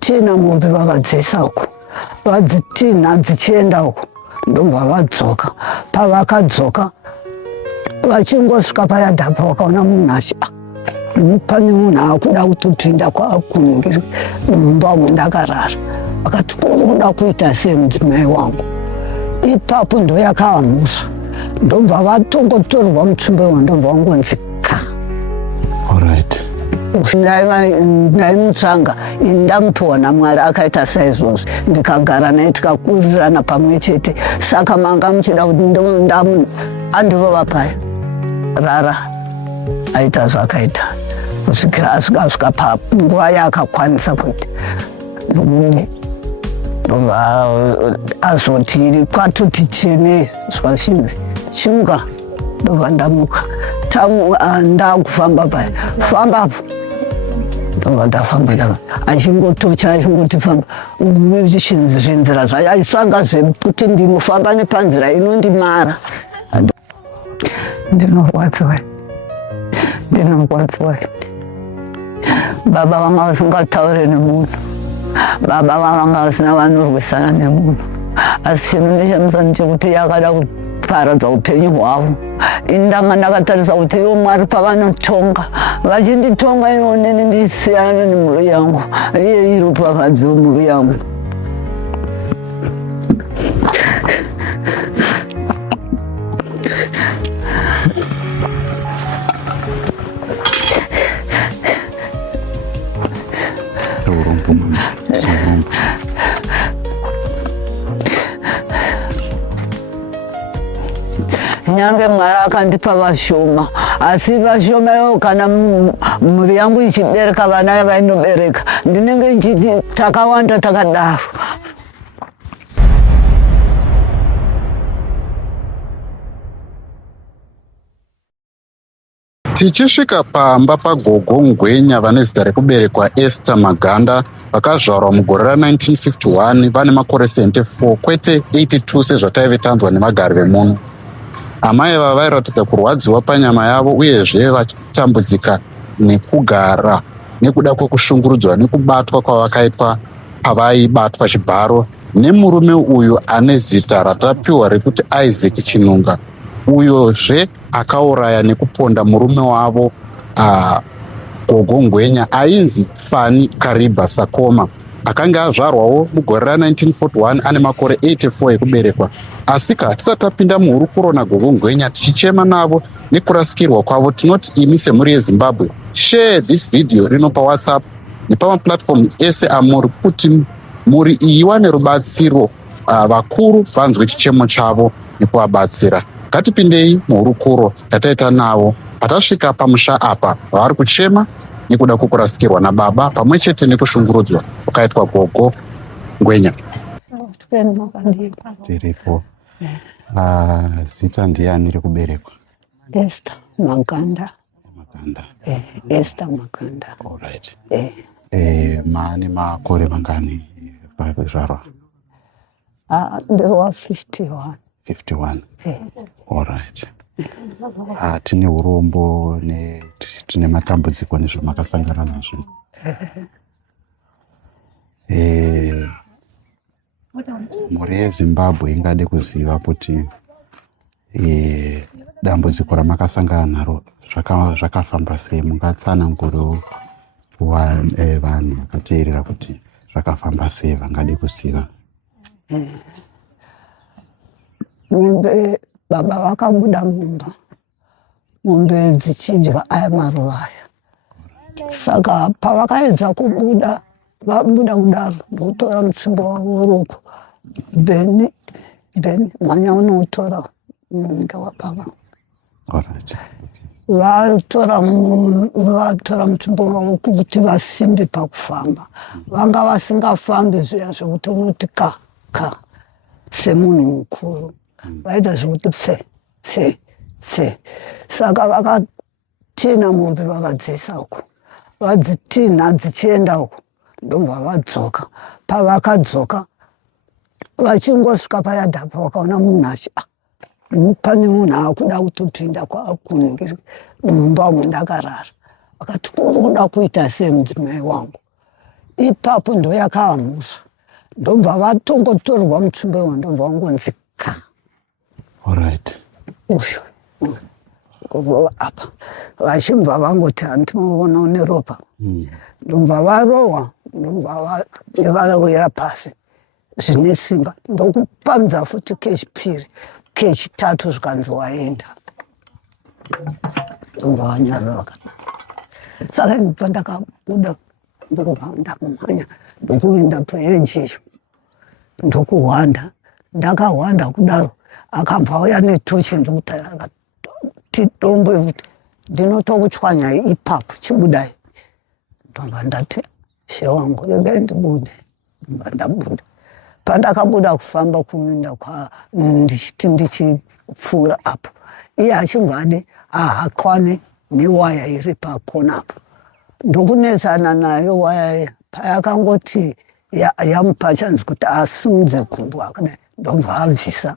tina mombe vakadzisa uko vadzitina dzichienda uko ndobva vadzoka. Pavakadzoka vachingosvika paya dhapo vakaona munhu achi pane munhu akuda kutopinda kwakuningiri mumba umu ndakarara. Vakati kuda kuita sei mudzimai wangu? Ipapo ndo yakahamhuswa ndobva vatongotorwa mutsvimbo iwo ndobva wangonzika. Alright. Ndaimutsvanga ndamupiwa naMwari akaita saizvozvo ndikagara naye tikakurirana pamwe chete. Saka manga muchida kuti andirova paya rara aita zvakaita kusvikira asvika panguva yaakakwanisa kuita nokuti azoti kwatoti chene zvashinzi chimuka ndobva ndamuka ndakufamba paya fambapo ndobva ndafamba achingotocha achingoti famba zvinzira zvayo aisvanga zvekuti ndinofamba nepanzira inondimara. Ndinorwadziwa baba vanga vasingataure nemunhu, baba vanga vasina vanorwisana nemunhu, asi chinhu nechamusana chekuti yakada kuparadza upenyu hwavo. Indanga ndakatarisa kuti ivo Mwari pavanotonga vachinditonga ivo neni ndisiyana nemhuri yangu, iye iri pakadzi wemhuri yangu. Nyange Mwari akandipa vashoma, asi vashoma ivo kana mhuri yangu ichibereka vana vainobereka ndinenge nchiti takawanda takadaro. Tichisvika pamba paGogo Ngwenya vane zita rekuberekwa Esther Maganda vakazvarwa mugore ra1951 vane makore 74 kwete 82 sezvataive tanzwa nemagari vemuno. Amai ava vairatidza kurwadziwa panyama yavo uyezve vachitambudzika nekugara nekuda kwekushungurudzwa nekubatwa kwavakaitwa pavaibatwa chibharo nemurume uyu ane zita ratapiwa rekuti Isaac Chinunga, uyozve akauraya nekuponda murume wavo Gogo Ngwenya ainzi Fani Kariba Sakoma. Akanga azvarwawo mugore ra1941 ane makore 84 ekuberekwa. Asika tisati tapinda muhurukuro naGogo Ngwenya tichichema navo nekurasikirwa kwavo, tinoti imi semhuri yeZimbabwe share this video rino paWhatsApp nepamaplatform ese amuri kuti mhuri iyi iwane rubatsiro, vakuru vanzwe chichemo chavo nekuvabatsira. Ngatipindei muhurukuro yataita navo patasvika pamusha apa vavari kuchema nekuda kwokurasikirwa nababa pamwe chete nekushungurudzwa kwakaitwa Gogo Ngwenya. Tiripo. Zita ndiani rekuberekwa? Esther Maganda. Maganda. Esther Maganda. Alright. Maane makore mangani pakuzvarwa? Ndiriwa 51. 51. Alright. Tine urombo tine matambudziko nezvamakasangana nazvo. Mhuri yeZimbabwe ingade kuziva kuti dambudziko ramakasangana naro zvakafamba sei. Mungatsanangurewo vanhu vakateerera kuti zvakafamba sei, vangade kuziva. Mombe baba vakabuda mumba, mombe dzichinjwa aya maruva aya. Saka pavakaedza kubuda, vabuda kudaro ndokutora mutsvimbo wavo uruku bheni mwanya unotora munenge wababa. Vatora mutsvimbo wavo kuti vasimbe pakufamba. Vanga vasingafambi zviya zvekuti unoti ka semunhu mukuru. Vaita zvekuti pfe. Saka vakatina mombe vakadzisa uko. Vadzitina dzichienda uko ndobva vadzoka. Pavakadzoka vachingosvika paya dhapo vakaona munhu achi pane munhu akuda kutopinda ipapu ndo yakaamuswa ndobva vatongotorwa mutsumbe wandobva wangonzika. Alright. Usho kurova apa vachibva vangoti handinoona une ropa. Ndobva varohwa ndobva vawira pasi zvine simba ndokupanza futi kechipiri kechitatu zvikanzi waenda ndobva vanyarara vakanaka. Saka ndibva ndakabuda ndobva ndakumhanya ndokuenda paejiyo ndokuhwanda. Ndakahwanda kudaro akabva uya netochi ndokutaira akati dombo yekuti ndinotokuchwanya ipapu chibudai. Ndobva ndati she wangu regai ndibude. Ndobva ndabuda. Pandakabuda kufamba kuenda ndichiti ndichipfuura apo iye achibva ade ahakwane newaya iri pakona apo ndokunetsana nayo waya payakangoti yamupa chanzi kuti asimudze gumbo akadai ndobva abvisa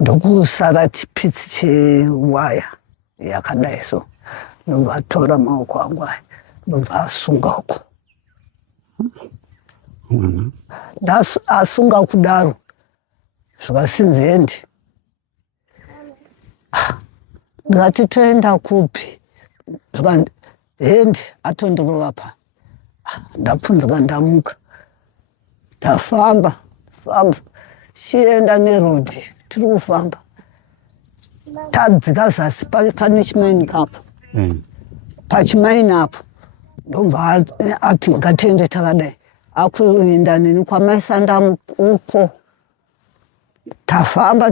ndokusara chipitsi chewaya yakadai so ndobva atora maoko angu aya ndobva asunga uko. Asunga kudaro zvikasinzi hendi ndikati toenda kupi zvikanzi hendi atondirova pa. Ndapunzika ndamuka ndafamba chienda nerodhi tiri kufamba tadzika zasi pane chimaini kapo pachimaini apo ndobva ati ngatiende takadai akuenda neni kwamaisandamu uko tafamba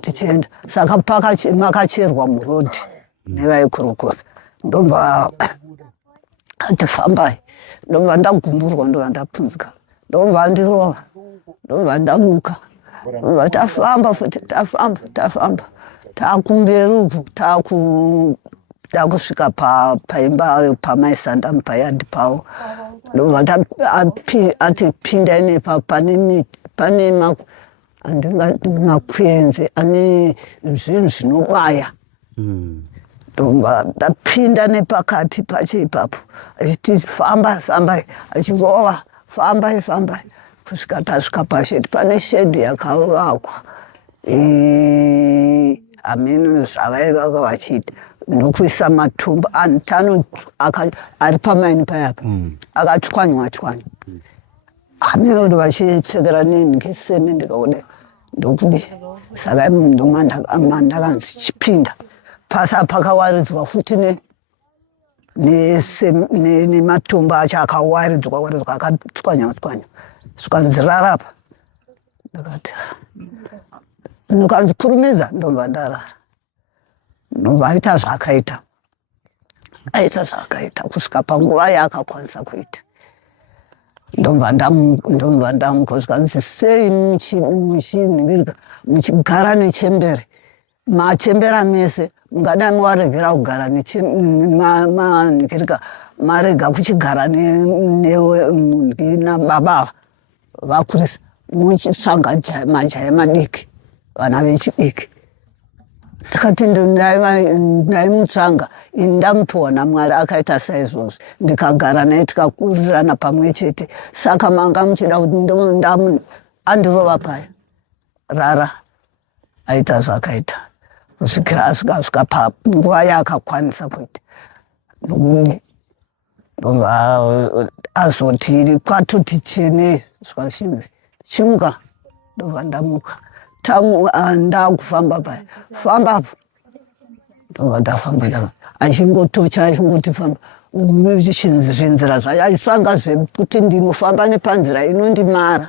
tichienda. Saka makacherwa murodhi nevaikurukuza ndobva ati fambai ndobva ndagumburwa ndobva ndapunzika ndobva ndirova ndobva ndamuka ndobva tafamba futi tafamba takumberi uku takusvika paimba pamaisandamu payadhi pavo ndobva ati pinda nepa pane makwenzi ane zvinhu zvinobaya. Ndobva ndapinda nepakati pacho ipapo achiti fambai achingova fambai kusvika tasvika pashedi pane shedhi yakavakwa hameno zvavaivaka vachiita ndokuisa matombo anhu 5 ari pamaini payapa akachwanywa hameno kuti vachipfekera neni ngeseme ndikakuda ndokudi. Saka ndakanzi chipinda pasa pakawaridzwa futi nematombo acho akawaridzwa akatswanywa zvikanzi rarapa. Ndakati ndokanzi kurumidza ndobva ndarara. Ndobva aita zvakaita kusvika panguva yaakakwanisa kuita ndobva ndamuka zvikanzi sei muchinhingirika muchigara nechembere machembera mese mungadai maregera kugara manhingirika marega kuchigara nababa vakurisa muchitsvanga majaya madiki vana vechidiki. Ndakati ndaimutsvanga ini ndamupiwa naMwari akaita saizvozvo ndikagara naye tikakurirana pamwe chete. Saka manga muchida kuti andirova paya rara aita zvakaita kusvikira asvika panguva yaakakwanisa kuita nokudi ndobva azoti kwatoti chene zvikashinzi chimuka ndobva ndamuka ndakufamba paya fambapo ndobva ndafamba achingotocha achingoti famba zvinzira zvacho aisvanga zvekuti ndinofamba nepanzira inondimara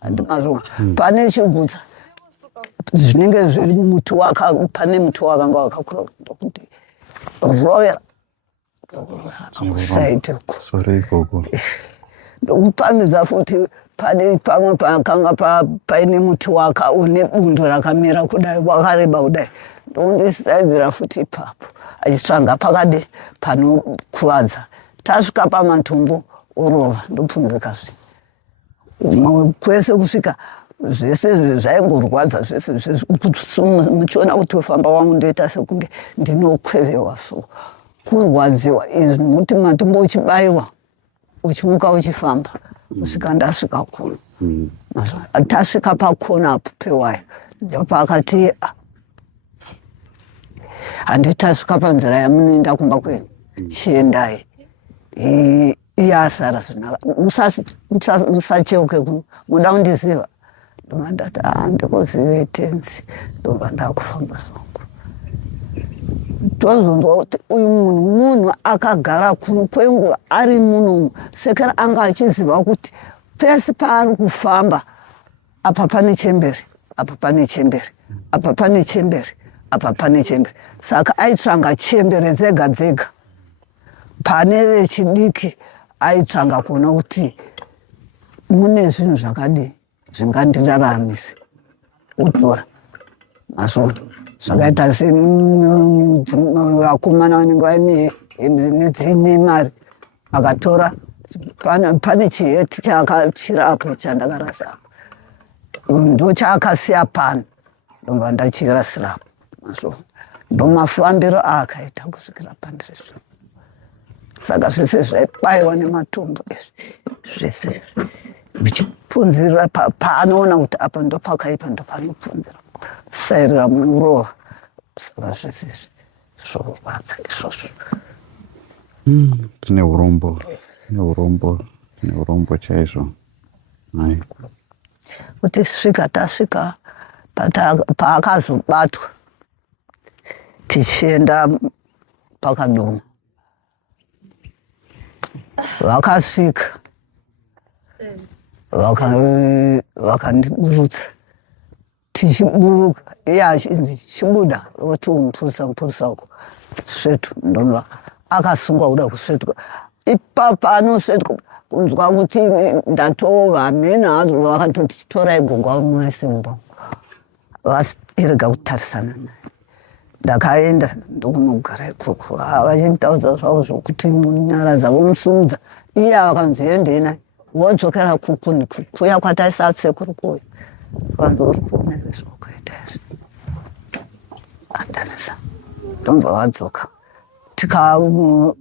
handimazvona pane chigutsa zvinenge zviri pane muti wakanga wakakura ndokuti rovera kusaite uko ndokupamidza futi pane pamwe pakanga paine muti waka une bundo rakamera kudai wakareba kudai ndondisaidzira futi ipapo achitsvanga pakade panokuvadza. Tasvika pamatombo orova ndopunzika kwese kusvika zvese zvaingorwadza zvese muchiona kuti ufamba wangu ndoita sekunge ndinokwevewa so kurwadziwa izvi nokuti matombo uchibayiwa uchimuka uchifamba kusvika ndasvika kuno. Tasvika pakona apo pewaya ndopaakati handiti tasvika panzira yamunoenda kumba kwenu chiendai iye asara zvinaka musacheuke kuno muda kundiziva ndobva ndati ndikuzive tenzi ndobva ndakufamba zvangu. Tozonzwa kuti uyu munhu akagara kuno kwenguva ari muno sekera anga achiziva kuti pese paari kufamba apa pane chemberi apa pane chemberi apa pane chemberi apa pane chemberi saka aitsvanga chemberi dzega dzega pane vechidiki aitsvanga kuona kuti mune zvinhu zvakadii zvingandiraramisa utora mazvona zvakaita sevakomana vanenge vaine nedzine mari akatora pane chiheti chakachirapo chandakarasa apo ndo chaakasiya pano ndobva ndachirasirapo mazvona ndomafambiro aakaita kusvikira pandiri zvino saka zvese zvaibayiwa nematombo izvi zvese vichipunzirira paanoona kuti apa ndopakaipa ndopanopunzira sairira muurova saka zvese zvorwadza izvozvo. Tine urombo chaizvo. Kuti tasvika paakazobatwa tichienda pakadongo vakasvika vakandiburutsa tichiburuka iye achinzi chibuda oti mupurisa uko svetu ndobva akasunga kuda kusvetuka ipapa anosvetuka kunzwa kuti ndatova hamene hadzo vakatoti torai gogwa mwese mumba vairega kutarisana naye ndakaenda ndokunogara ikoko vachitaudza zvavo zvokuti nyara dzavo musumudza iye vakanzi endei naye wodzokera kukuni kuya kwataisasekuru kuya vanzori kuona nezvaukaita izvi atarisa ndobva vadzoka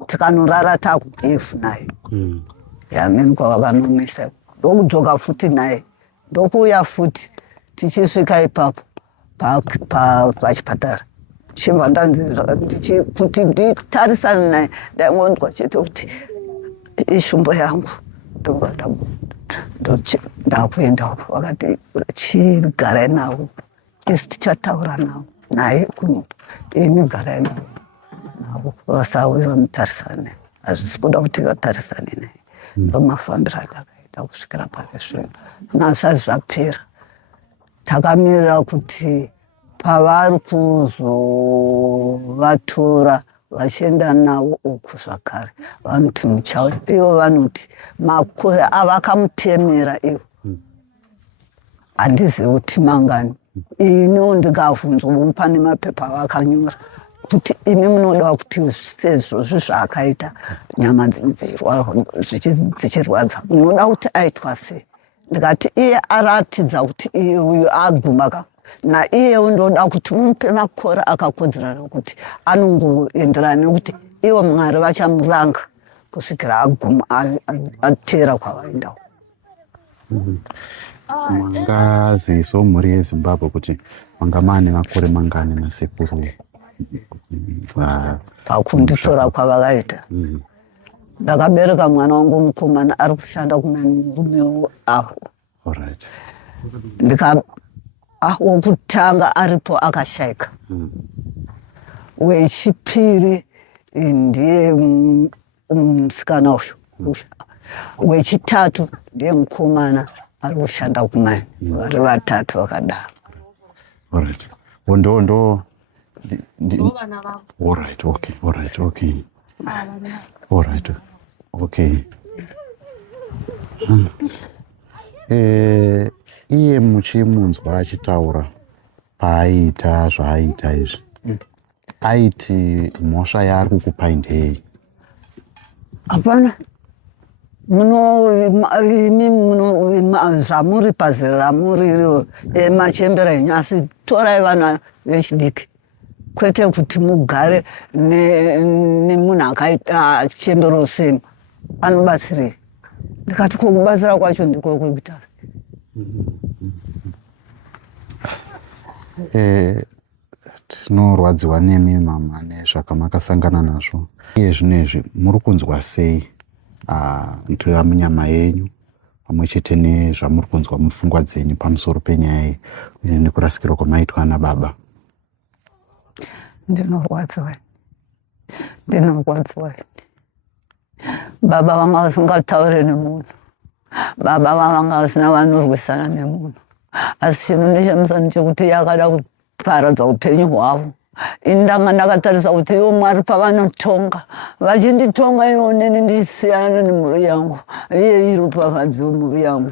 tikanorara takubefu naye yameni kwavakanomisa ndokudzoka futi naye ndokuuya futi tichisvika ipapo pachipatara chibva ndanzi kuti nditarisane naye ndaingondwa chete kuti ishumbo yangu ndobva ndakuenda uko vakati chigarai navo isu tichataura navo naye kuno imi garai navo vasauya vamutarisane hazvisi kuda kuti vatarisane naye ndomafambiro atakaita kusvikira pane zvino nazvazvi zvapera takamirira kuti pavari kuzovatora vachienda navo uku zvakare vanoti muchauya ivo vanoti makore avakamutemera ivo handizivi kuti mangani iniwo ndikavhunzwa vomupa nemapepa avakanyora kuti imi munoda kuti sezvozvi zvaakaita nyama dzichirwadza munoda kuti aitwa sei ndikati iye aratidza kuti iye uyu aguma naiyewo ndoda kuti mumupe makore akakodzerana kuti anongoenderana nekuti ivo Mwari vachamuranga kusvikira aguma atera kwavaendawo. Mangazivisawo mhuri yeZimbabwe kuti manga maane makore mangani nasekuru pakunditora kwavakaita? Ndakabereka mwana wangu mukomana ari kushanda kunamurume avo. Wokutanga aripo akashaika. Wechipiri ndiye musikana uyu. Wechitatu ndiye mukomana ari kushanda kumai. Vari vatatu vakadaro. Iye muchimunzwa achitaura paaita zvaaita izvi aiti mhosva yaari kukupai ndei? Hapana, zvamuri pazera ramuri emachembera enyu, asi torai vana vechidiki kwete kuti mugare nemunhu akaita chembero semu. Anobatsirei? ndikati kukubatsira kwacho ndiko kwekuta tinorwadziwa nemi mama nezvakamakasangana nazvo. Iye zvinezvi muri kunzwa sei ndira munyama yenyu pamwe chete nezvamuri kunzwa mupfungwa dzenyu pamusoro penyaya iyi nekurasikirwa kwamaitwa nababa? Ndinorwadziwa. Baba vanga vasingataure nemunhu, baba vanga vasina vanorwisana nemunhu, asi chinhu ndechamusana chekuti yakada kuparadza upenyu hwavo. Indanga ndakatarisa kuti ivo Mwari pavanotonga vachinditonga ivo neni ndisiyana nemhuri yangu, iye iropafadzi wemhuri yangu.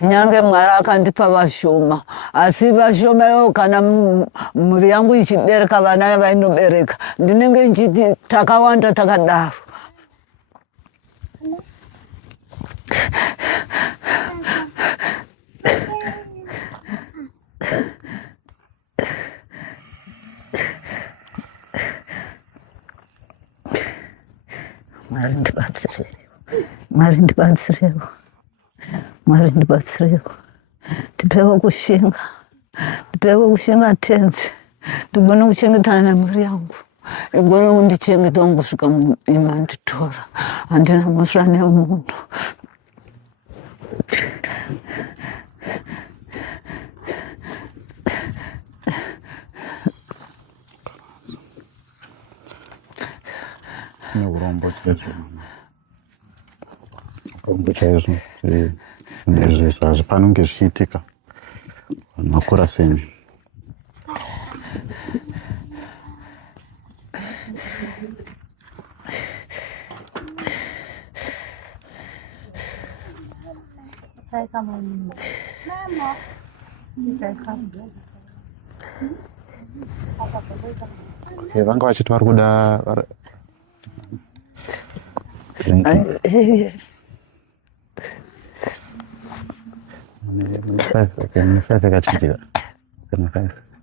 Nyange Mwari akandipa vashoma, asi vashoma ivo kana mhuri yangu ichibereka vana vainobereka ndinenge nchiti takawanda takadaro. Mwari ndibatsirewo, ndipewo kushinga tenzi, ndigone kuchengetana nemhuri yangu, igone kundichengeta kusvika imanditora, handina mhosva nemunhu. Neurombo chaizvo nezvi hazvifanunge zvichiitika makura semi. Vanga vachiti vari kuda five akachitika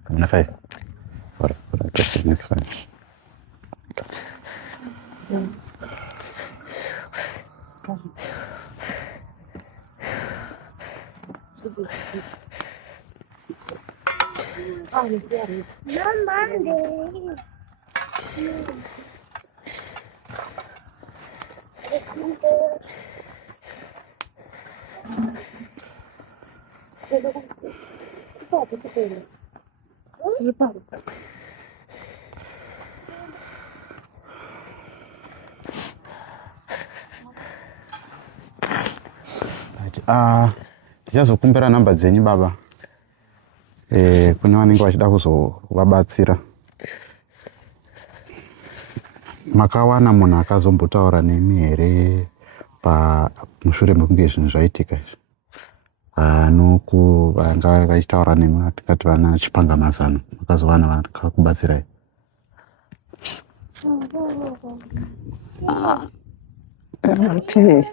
kana five. That's fine. Ndichazokumbira namba dzenyu baba, kune vanenge vachida kuzovabatsira. Makawana munhu akazombotaura nemi here mushure mekunge zvinhu zvaitika izvi? Vanga vachitaura nemi vatikati vana chipangamazano, makazowana vakakubatsirai? Kuti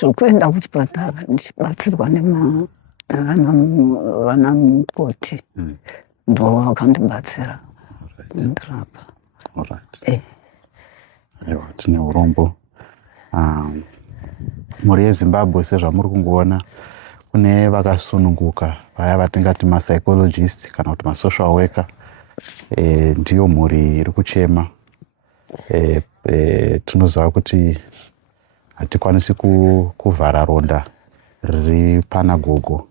zvekuenda kuchipatara ndichibatsirwa nevana mukoti ndo vakandibatsira kundirapa. Aiwa, tine urombo. Mhuri yeZimbabwe sezvamuri kungoona kune vakasununguka vaya vatingati mapsychologist kana kuti masocial worker. Ndiyo mhuri iri kuchema. Tinoziva kuti hatikwanisi kuvhara ronda riri pana gogo,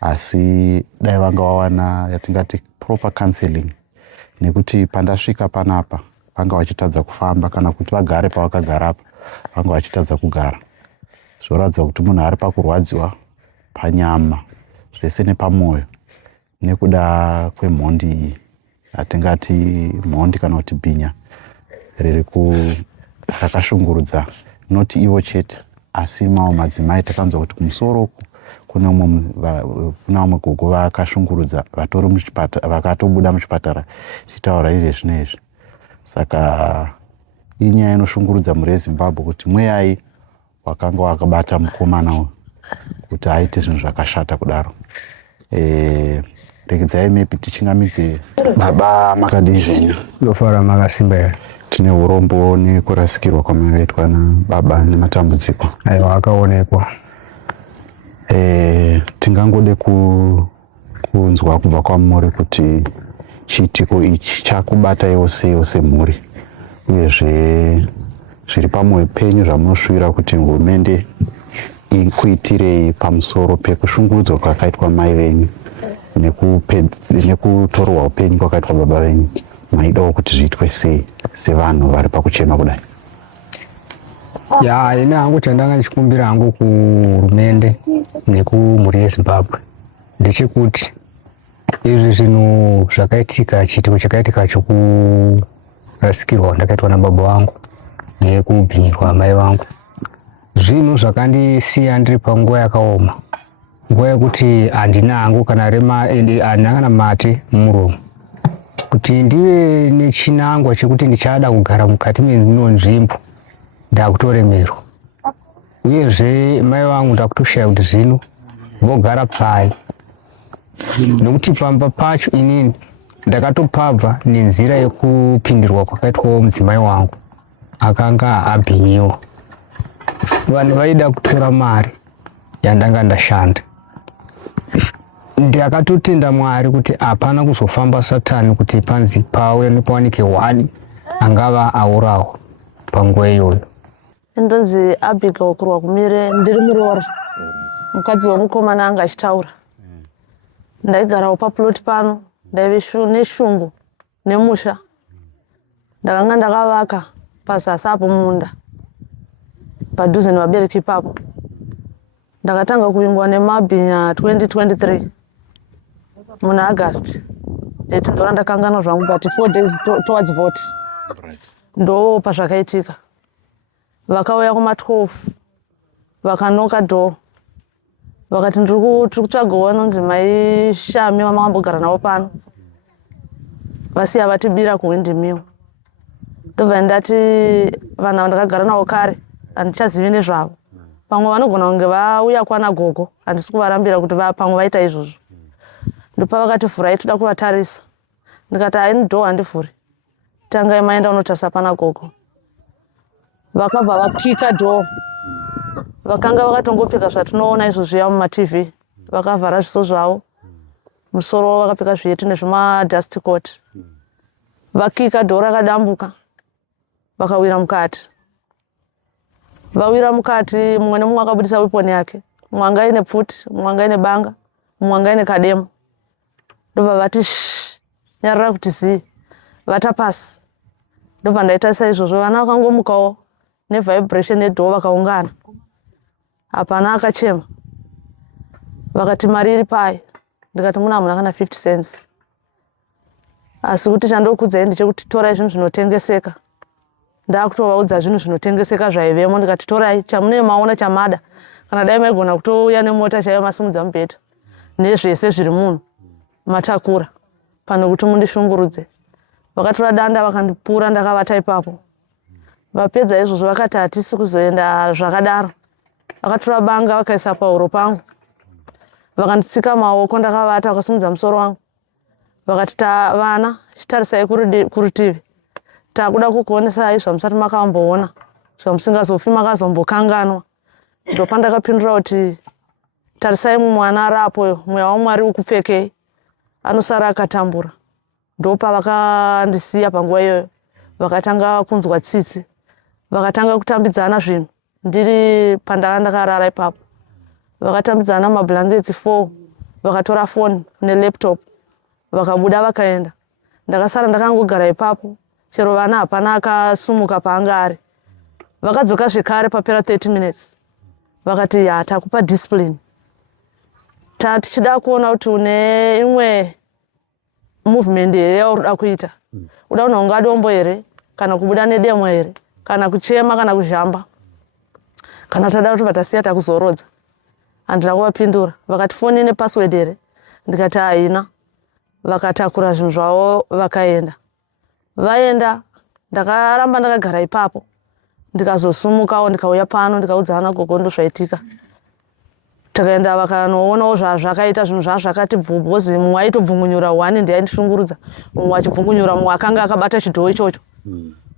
asi dai vanga vawana yatingati proper counseling, nekuti pandasvika panapa vanga vachitadza kufamba kana kuti vagare pavakagara apa vanga vachitadza kugara. Zvoratidza kuti munhu ari pakurwadziwa panyama zvese nepamwoyo nekuda kwemhondi iyi yatingati mhondi kana kuti bhinya rakashungurudza noti ivo chete asi mamwe madzimai. Takanzwa kuti kumusoro uku kuna vamwe gogo vakashungurudza vakatobuda muchipatara chitaura izvezvi nezvi. Saka inyaya inoshungurudza mhuri yeZimbabwe kuti muyai wakanga wakabata mukomana kuti aite zvinhu zvakashata kudaro. Regedzai maybe tichingamidze baba makadii zvenyu? Ndofara makasimba here. Tine urombo nekurasikirwa kwamakaitwa nababa nematambudziko. Aiwa, akaonekwa. Tingangode kunzwa kubva kwamuri kuti chiitiko ichi chakubataiwo seiwo semhuri, uyezve zviri pamwoyo penyu zvamunoshuwira kuti hurumende ikuitirei pamusoro pekushungurudzwa kwakaitwa mai venyu nekutorwa upenyu kwakaitwa baba venyu. Maidawo kuti zviitwe sei sevanhu vari pakuchema kudai? Ine hangu chandanga ndichikumbira hangu kuhurumende nekumhuri yeZimbabwe ndechekuti izvi zvinhu zvakaitika, chiitiko chakaitika chokurasikirwa ndakaitwa nababa vangu nekubhinyirwa mai vangu, zvinhu zvakandisiya ndiri panguva yakaoma, nguva yekuti handina hangu kana mate mumuromo, kuti ndive nechinangwa chekuti ndichada kugara mukati meno nzvimbo ndakutoremerwa, uyezve mai vangu ndakutoshaya kuti zvino vogara pai, nokuti pamba pacho inini ndakatopabva nenzira yekupindirwa kwakaitwawo mudzimai wangu akanga abhinyiwa. Vanhu vaida kutora mari yandanga ndashanda. Ndakatotenda Mwari kuti hapana kuzofamba Satani kuti panzi pawanike wani angava aurawo panguva iyoyo. Ndonzi Abigail kurwa kumire, ndiri muroora, mukadzi womukomana anga achitaura. Ndaigarawo paploti pano, ndaive neshungu nemusha. Ndakanga ndakavaka pazasi apo munda padhuze nevabereki ipapo. Ndakatanga kuingwa nemabhinya 2023 muna August. Ndeti ndora ndakanganwa zvangu but 4 days towards vote. Ndo pazvakaitika. Vakauya kuma12 vakanoka door. Vakati ndiri kutsvagawo anonzi mai Shami vamakambogara navo pano. Vasiya vatibira kuwindimiwo. Ndobva ndati vanhu vandakagara navo kare handichazivi nezvavo. Pamwe vanogona kunge vauya kwana gogo, handisi kuvarambira kuti pamwe vaita izvozvo. Ndopa vakati vhurai toda kuvatarisa. Ndikati haini dhoo handivhuri, tangai maenda unotarisa pana gogo. Vakabva vapika dhoo. Vakanga vakatongopfeka zvatinoona izvo zviya mumaTV, vakavhara zviso zvavo, musoro vakapfeka zviheti nezvimadust coat. Vakika dhoo rakadambuka, vakawira mukati. Vawira mukati, mumwe nemumwe akabudisa weapon yake, mumwe anga ine pfuti, mumwe anga ine banga, mumwe anga ine kademo. Ndobva vati shh, nyarara kuti zii, vata pasi. Ndobva ndaitarisa izvozvo, vana vakangomukawo nevibration yedhoo vakaungana. Hapana akachema. Vakati mari iri pai. Ndikati muna hamuna kana 50 cents. Asi kuti chandokudzai ndechekuti torai zvinhu zvinotengeseka. Ndakutovaudza zvinhu zvinotengeseka zvaivemo, ndikati torai chamune maona chamada. Kana dai maigona kutouya nemota chaiyo masimudza mubhedha nezvese zviri munhu matakura pano kuti mundishungurudze. Vakatora danda vakandipura ndakavata ipapo. Vapedza izvozvo vakati hatisi kuzoenda zvakadaro. Vakatora banga vakaisa pahuro pangu. Vakanditsika maoko ndakavata, vakasimudza musoro wangu. Vakati vana tarisai kurutivi. Takuda kukuonesai zvamusati makamboona, zvamusingazofi makazombokanganwa. Ndopa ndakapindura kuti tarisai mumwana arapo, mweya waMwari ukupfekei, anosara akatambura. Ndopa vakandisiya panguva iyoyo. Vakatanga kunzwa tsitsi. Vakatanga kutambidzana zvinhu. Ndiri pandanga ndakarara ipapo. Vakatambidzana mablankets 4, vakatora phone nelaptop, vakabuda vakaenda. Ndakasara ndakangogara ipapo. Chero vana hapana akasumuka paanga ari. Vakadzoka zvekare papera 30 minutes. Vakati takupa discipline. Tichida kuona kuti une imwe movement here yaurida kuita. Uda kuona ungadombo here, kana kubuda nedemo here, kana kuchema kana kuzhamba. Kana tada kuti vatasiya takuzorodza. Handina kuvapindura. Vakati phone ine password here. Ndikati haina. Vakatakura zvinhu zvavo vakaenda. Vaenda ndakaramba ndakagara ipapo. Ndikazosumukawo ndikauya pano ndikaudza ana gogo ndozvaitika. Takaenda vakanoonawo zvakaita zvinhu zvakati bvubhozi, mumwe aitobvungunyura wani ndiaindishungurudza, mumwe achibvungunyura mumwe akanga akabata chidhoo ichocho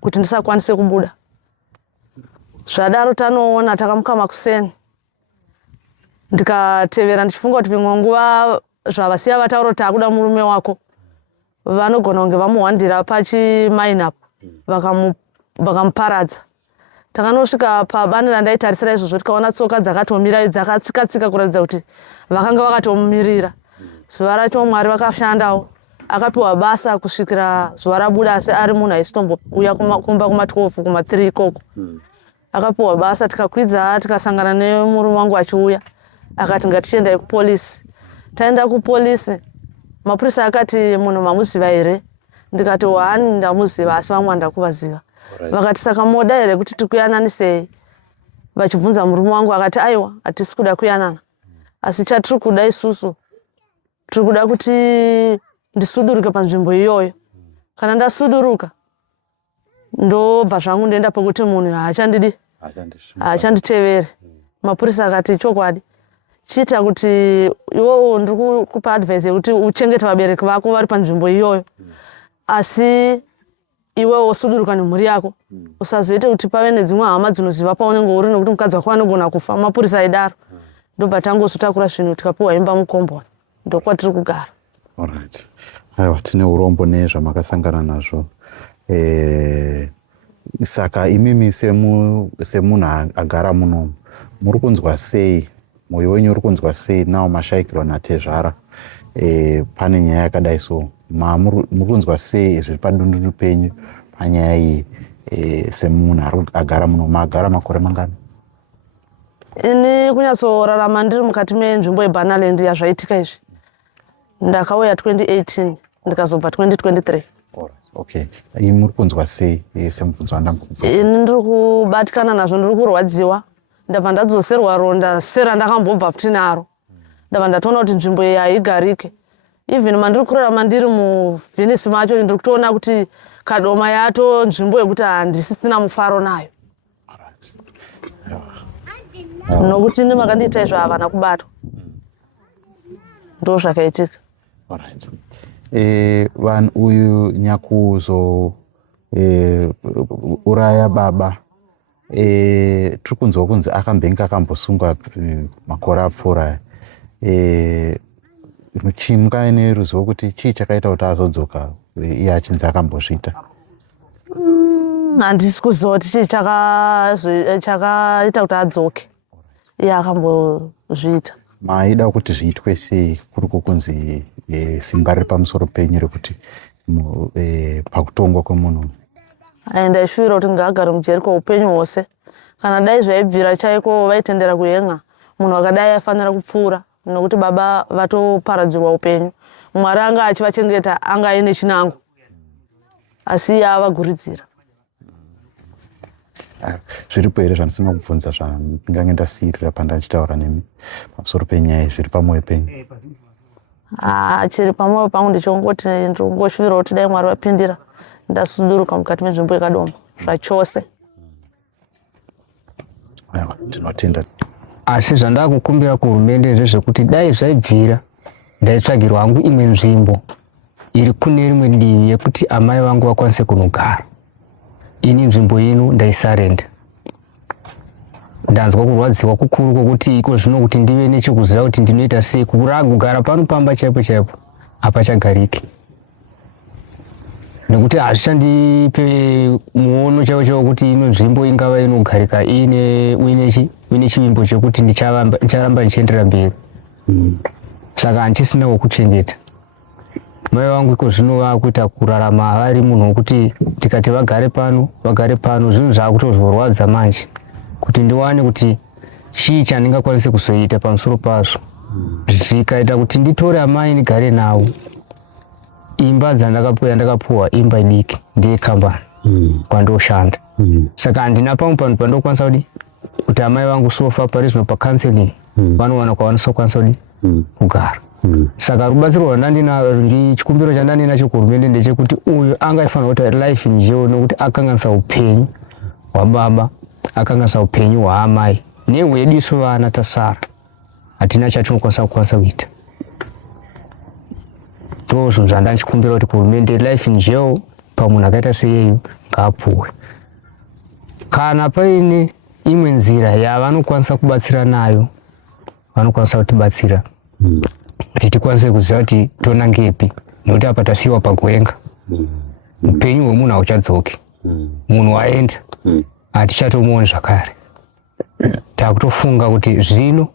kuti ndisakwanise kubuda. Zvadaro tanoona takamuka makuseni. Ndikatevera ndichifunga kuti pimwe nguva zvavasiya vataura kuti akuda murume wako vanogona kunge vamuhwandira pachimainapo vakamuparadza. Takanosvika pabani randaitarisira izvozvo tikaona tsoka dzakatomira dzakatsika kuratidza kuti vakanga vakatomumirira. Zuva racho Mwari vakashandawo, akapiwa basa kusvikira zuva rabuda, asi ari munhu aisitombouya kumba kuma12 kuma3 ikoko. Akapiwa basa, tikakwidza tikasangana nemurume wangu achiuya, akati ngatichiendai kupolisi. Taenda kupolisi, mapurisa akati munhu mamuziva here? Ndikati wani ndamuziva asi vamwe handakuvaziva. Vakati saka moda here kuti tikuyananisei? Vachibvunza murume wangu akati aiwa hatisi kuda kuyanana, asi chatiri kuda isusu tiri kuda kuti ndisuduruke panzvimbo iyoyo. Kana ndasuduruka ndobva zvangu ndoenda pekuti munhu haachanditevere. Mapurisa akati chokwadi, chiita kuti iwewo ndiri kupa advice yekuti uchengete vabereki vako vari panzvimbo iyoyo, asi iwewo suduruka nemhuri yako, usazoite kuti pave nedzimwe hama dzinoziva paunenge uri nekuti mukadzi wako anogona kufa. Mapurisa aidaro. Ndobva tangozotakura zvinhu tikapiwa imba mukomboni, ndokwatiri kugara. Alright. Aiwa, tine urombo nezvamakasangana nazvo. Saka imimi semunhu agara muno, muri kunzwa sei, mwoyo wenyu uri kunzwa sei nawo mashaikirwa naTezvara? Pane nyaya yakadai so, muri kunzwa sei zviri padundundu penyu panyaya iyi semunhu agara muno? Magara makore mangani? Ini kunyatsorarama ndiri mukati menzvimbo yeBanaland yazvaitika izvi, ndakauya 2018 ndikazobva 2023. Okay. Ini muri kunzwa sei semubvunzo wandangobvunza? Ini ndiri kubatikana nazvo, ndiri kurwadziwa. Ndabva ndadzoserwa ronda sera ndakambobva futi naro. Ndabva ndatoona kuti nzvimbo iyi haigarike. Even mandiri kurarama ndiri muVenice macho ndiri kutoona kuti kadoma yato nzvimbo yekuti handisisina mufaro nayo. Nokuti ndimakandiita izvo havana kubatwa. Ndo zvakaitika. Alright. Vanhu uyu Nyakuzo uraya baba, tiri kunzwa kunzi akambenge akambosungwa makore apfuura. Mukaine ruzivo kuti chii chakaita kuti azodzoka iye achinzi akambozviita? Handisi kuziva kuti chii chakaita kuti adzoke iye akambozviita. Maida kuti zviitwe sei kuri kunzi simba riri pamusoro penyu rekuti pakutongwa kwemunhu? Ndaishuvira kuti ngaagare mujeri kweupenyu hwose. Kana dai zvaibvira chaiko vaitendera kuhenga, munhu akadai aifanira kupfuura, nokuti baba vatoparadzirwa upenyu. Mwari anga achivachengeta, anga aine chinango, asi iye avaguridzira. Zviripo here zvandisina kubvunza zvandingange ndasiyirira pandachiitaura nemi pamusoro penyaya zviri pamwoyo penyu? Chiri pamwoyo pangu ndichongoti ndingoshuvira kuti dai Mwari vapindira ndasuduruka mukati menzvimbo yakadoma zvachose. Aiwa, tinotenda. Asi zvandakukumbira kuhurumende ndezvekuti dai zvaibvira ndaitsvagirwa hangu imwe nzvimbo iri kune rimwe divi yekuti amai vangu vakwanise kunogara. Ini nzvimbo ino ndaisarenda. Ndanzwa kurwadziwa kukuru kwokuti iko zvino kuti ndive nechekuziva kuti ndinoita sei kugara pano pamba chaipo chaipo hapachagariki. Nekuti hazvichandipe muono chaiwo kuti ino nzvimbo ingava inogarika uine chivimbo chekuti ndicharamba ndichienderera mberi. Saka handisina wokuchengeta. Mai vangu iko zvino vakuita kurarama vari munhu wokuti tikati vagare pano zvinhu zvakutozorwadza manje kuti ndiwane kuti chii chandingakwanise kuzoita pamusoro pazvo. Zvikaita kuti nditore amai ndigare navo, imba ndakapuwa imba idiki ndeyekambani kwandoshanda. Saka handina pamwe panhu pandokwanisa kuti amai vangu sofa pari zvino pacounseling vanowana kwavanokwanisa kugara. Saka rubatsiro rwandandina chikumbiro chandandinacho kuhurumende ndechekuti uyu angaifanira kuti life njeo nokuti akanganisa upenyu hwababa, akanganisa upenyu hwaamai, nehwedu isu vana tasara hatina chatinokwanisa kuita. Ndozvo zvandachikumbira kuti kuhurumende life njeo pamunhu akaita seiyeyu ngaapuwe. Kana paine imwe nzira yavanokwanisa kubatsira nayo, vanokwanisa kutibatsira kuti tikwanise kuziva kuti tonangepi, nokuti apa tasiiwa pagwenga. Upenyu hwemunhu hauchadzoki, munhu waenda hatichatomuoni zvakare. Takutofunga kuti zvino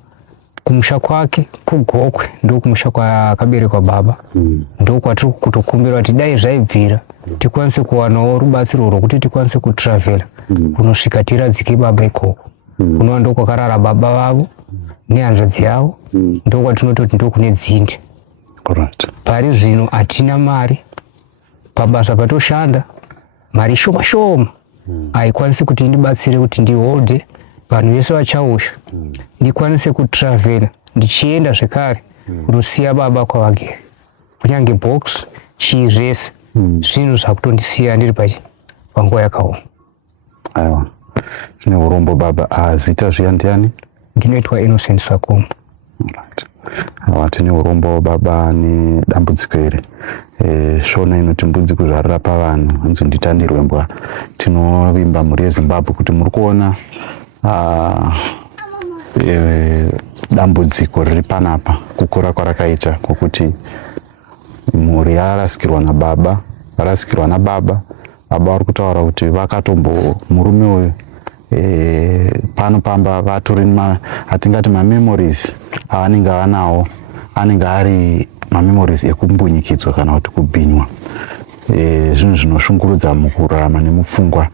kumusha kwake kugokwe ndo kumusha kwakaberekwa baba, ndo kwatiri kutokumbira kuti dai zvaibvira tikwanise kuwanawo rubatsiro rwokuti tikwanise kutravela kunosvika tiradzike baba ikoko, kunova ndo kwakarara baba vavo nehanzvadzi yavo, ndo kwatinototi ndo kune dzinde. Pari zvino hatina mari, pabasa patoshanda mari shoma shoma haikwanisi kuti ndibatsire kuti ndihodhe vanhu vese vachausha, ndikwanise kutravela ndichienda zvekare kunosiya baba kwavagere, kunyange box chii zvese zvinhu zvakutondisiya ndiri panguva yakaoma. Aiwa, zvine urombo baba. Zita zviya ndiani? Ndinoitwa Innocent Sakoma. Tine urombo baba nedambudziko iri. Shona inoti mbudzi kuzvarira pavanhu, hanzi nditandirwe mbwa. Tinovimba mhuri yeZimbabwe kuti muri kuona dambudziko riri panapa, kukura kwarakaita kwokuti mhuri yarasikirwa nababa, baba vari kutaura kuti murume uyu pano pamba vatori hatingati mamemories avanenge vanawo, anenge ari mamemories ekumbunyikidzwa kana kuti kubhinywa. Zvinhu zvinoshungurudza mukurarama nemupfungwa.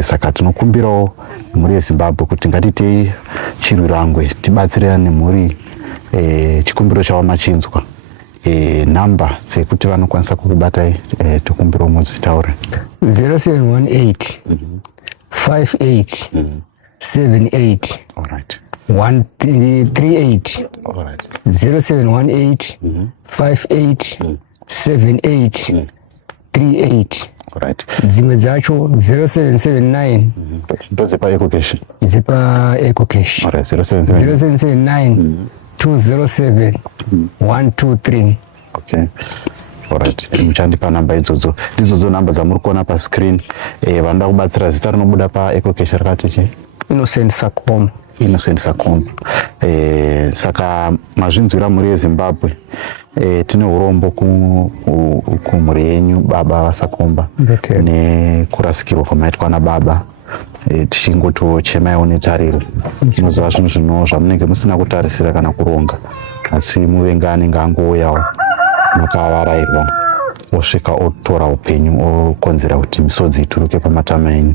Saka tinokumbirawo mhuri yeZimbabwe kuti ngatitei chirwirangwe tibatsirane mhuri. Chikumbiro chavo machinzwa. Namba dzekuti vanokwanisa kukubatai, tikumbiro mudzitaure. 0718 58 78 138. 0718 58 78 38. Dzimwe dzacho 0779 ndodzipa ecocash. Dzipa ecocash. 0779 207 123. Okay. Alright. Muchandipa namba idzodzo. Ndidzo namba dzamuri kuona pa screen. Vanoda kubatsira, zita rinobuda pa ecocash rakati chi? Innocent Sakoma. Saka mazvinzwira mhuri yeZimbabwe, tine urombo kumhuri yenyu baba vaSakomba nekurasikirwa kwamaitwa nababa. Tichingotochemaiwo netariro. Tinoziva zvinhu zvamunenge musina kutarisira kana kuronga, asi muvengi anenge angouyawo makavarairwa osvika otora upenyu, okonzera kuti misodzi ituruke pamatama enyu.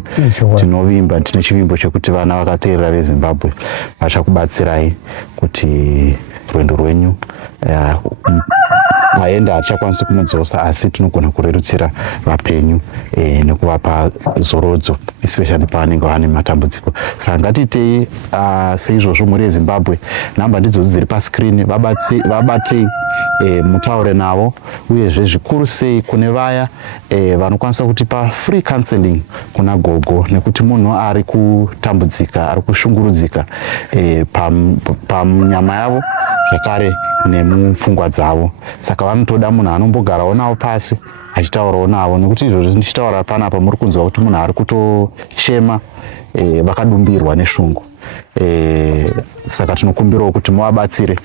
Tinovimba, tine chivimbo chekuti vana vakateerera veZimbabwe vachakubatsirai kuti rwendo rwenyu maenda hachakwanisi kumudzosa, asi tinogona kurerutsira vapenyu nekuvapa zorodzo, especially pavanenge vane matambudziko. Saka ngatitei seizvozvo mhuri yeZimbabwe, namba ndidzo dziri pascreen, vabatei, mutaure navo, uyezve zvikuru sei kune vaya vanokwanisa kutipa free counseling kuna gogo, nekuti munhu ari kutambudzika, ari kushungurudzika panyama yavo zvakare nemupfungwa dzavo. Saka vanotoda munhu anombogarawo navo pasi achitaurawo navo, nekuti izvozvo ndichitaura panapa muri kunzwa kuti munhu ari kutochema, vakadumbirwa neshungu. Saka tinokumbirawo kuti muvabatsire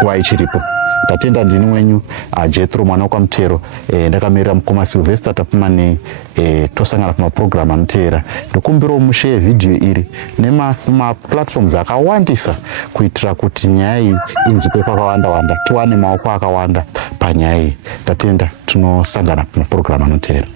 nguva ichiripo. Ndatenda ndini wenyu Jethro mwana waKwamutero. Ndakamirira mukoma Sylvester Tapumane. Tosangana pamapurogiramu anoteera. Ndokumbirawo mushare vhidhiyo iri nemaplatforms akawandisa kuitira kuti nyaya iyi inzwike pakawanda-wanda, tiwane maoko akawanda panyaya iyi. Ndatenda, tinosangana pamapurogiramu anoteera.